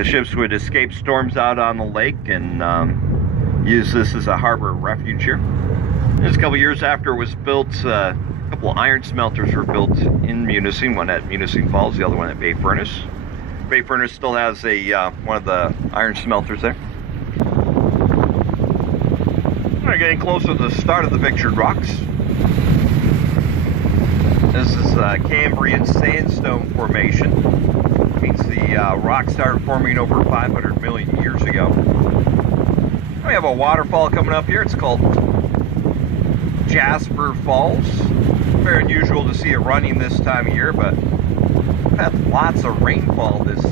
The ships would escape storms out on the lake and use this as a harbor refuge here. Just a couple years after it was built, a couple of iron smelters were built in Munising, one at Munising Falls, the other one at Bay Furnace. Bay Furnace still has one of the iron smelters there. We're getting close to the start of the Pictured Rocks. This is Cambrian sandstone formation. It means the rocks started forming over 500 million years ago. We have a waterfall coming up here. It's called Jasper Falls. Very unusual to see it running this time of year, but we've had lots of rainfall this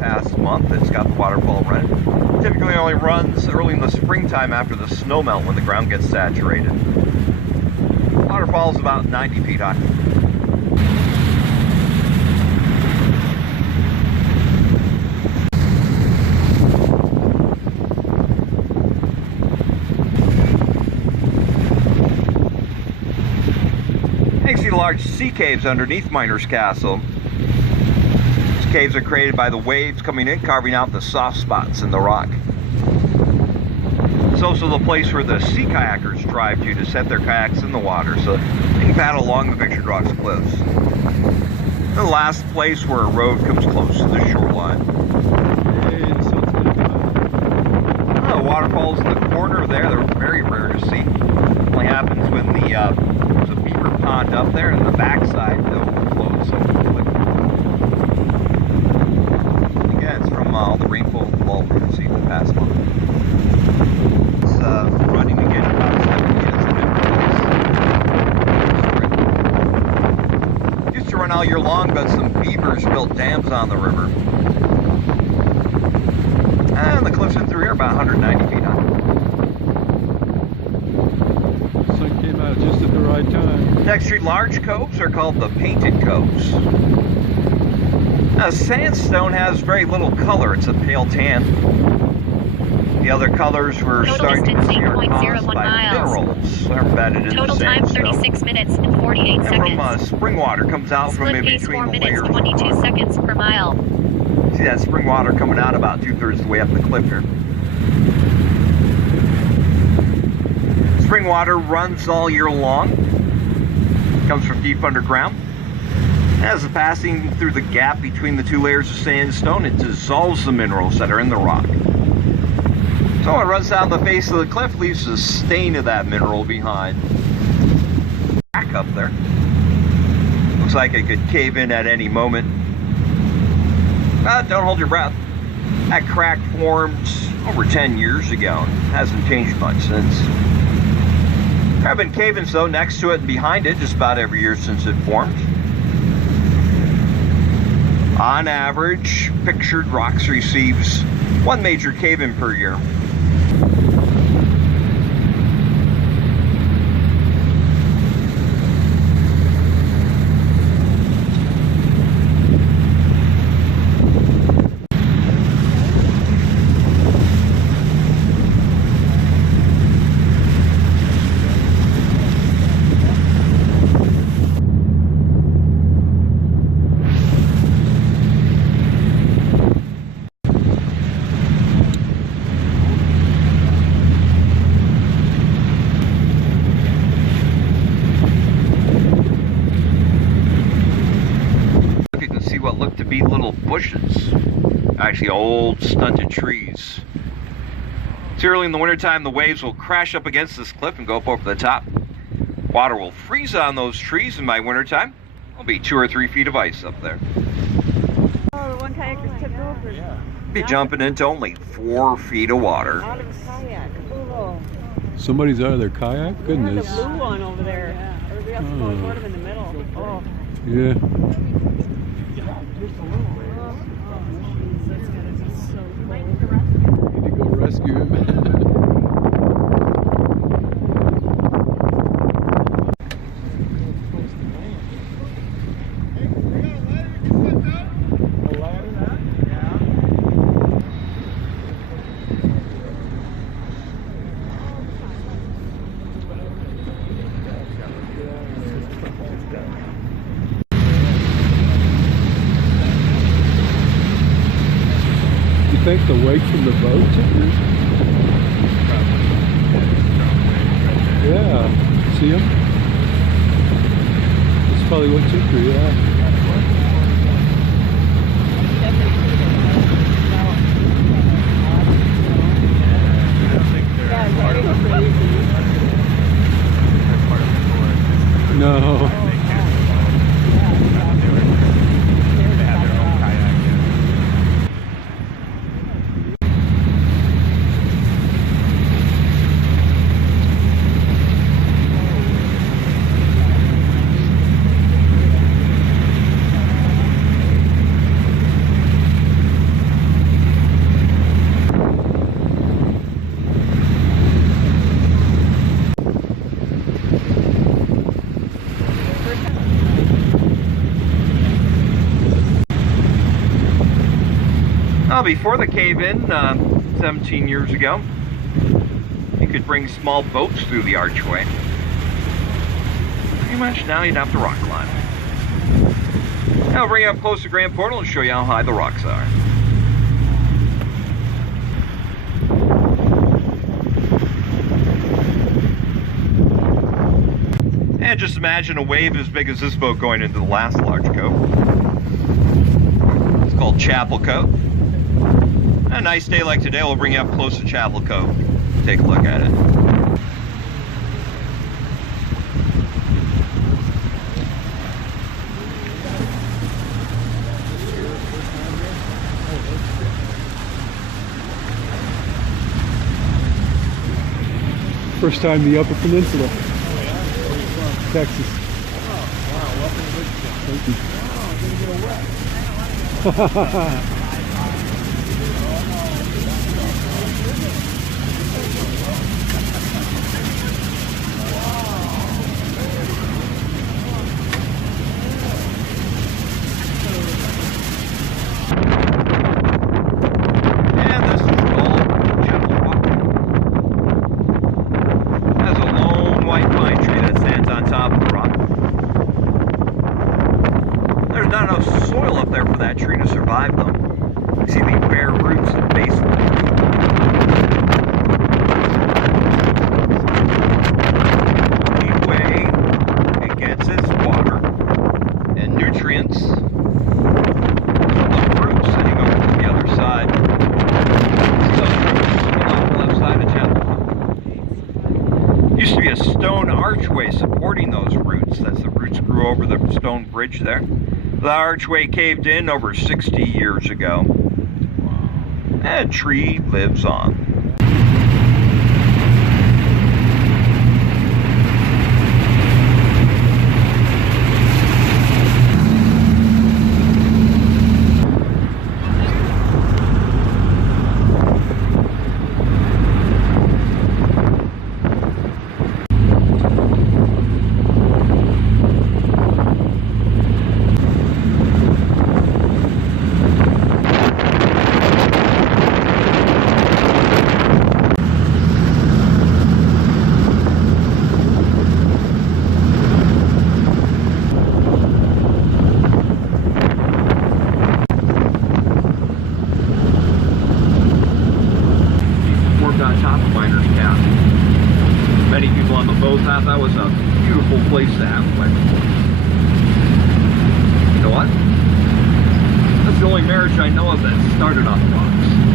past month. It's got the waterfall running. Typically only runs early in the springtime after the snow melt when the ground gets saturated. The waterfall is about 90 feet high. You can see large sea caves underneath Miners Castle. These caves are created by the waves coming in, carving out the soft spots in the rock. It's also the place where the sea kayakers drive to set their kayaks in the water, so they can paddle along the Pictured Rocks cliffs. The last place where a road comes close to the shoreline. The waterfalls in the corner there, they're very rare to see. It only happens when there's a beaver pond up there, and the backside the overflows over the cliff. Again, it's from all the rainfall we've received the past month. It's running again about 7 minutes. Used to run all year long, but some beavers built dams on the river. And the cliffs in through here are about 190 feet high. Sun came out just at the right time. Next to large coves are called the Painted Coves. Now, sandstone has very little color. It's a pale tan. The other colors we're starting to see are caused by minerals that are embedded in the sandstone. Total time 36 minutes and 48 seconds. From spring water comes out from in between the layers. 4 minutes, 22 seconds per mile. See that spring water coming out about 2/3 of the way up the cliff here. Spring water runs all year long. Comes from deep underground. As it's passing through the gap between the two layers of sandstone, it dissolves the minerals that are in the rock. So when it runs down the face of the cliff, leaves a stain of that mineral behind. Back up there. Looks like it could cave in at any moment. Don't hold your breath. That crack formed over 10 years ago and hasn't changed much since. There have been cave-ins though next to it and behind it just about every year since it formed. On average, Pictured Rocks receives one major cave-in per year. What look to be little bushes, actually old stunted trees. It's early in the wintertime, the waves will crash up against this cliff and go up over the top. Water will freeze on those trees, and by wintertime there'll be 2 or 3 feet of ice up there. Oh, the one kayaker's tipped over. Be jumping into only 4 feet of water. Out of his kayak. Oh. Somebody's out of their kayak? Goodness. There's a blue one over there. Everybody else is going toward him in the middle. Oh. Yeah. Need to go rescue him. think the wake from the boat took her? Yeah. See him? That's probably what took her, yeah. No. Now, before the cave-in, 17 years ago, you could bring small boats through the archway. Pretty much now you'd have to rock climb. Now I'll bring you up close to Grand Portal and show you how high the rocks are. And just imagine a wave as big as this boat going into the last large cove. It's called Chapel Cove. A nice day like today, we'll bring you up close to Chapel Cove. Take a look at it. First time the Upper Peninsula, Texas. Thank you. Not enough soil up there for that tree to survive though. You see the bare roots at the base of the tree. The way it gets its water and nutrients from the roots sitting over to the other side. See those roots on the left side of Chapel? Used to be a stone archway supporting those roots. That's the roots grew over the stone bridge there. The archway caved in over 60 years ago. And the tree lives on. On top of Miners Cap. Many people on the boat thought that was a beautiful place to have a wedding. You know what? That's the only marriage I know of that started on the rocks.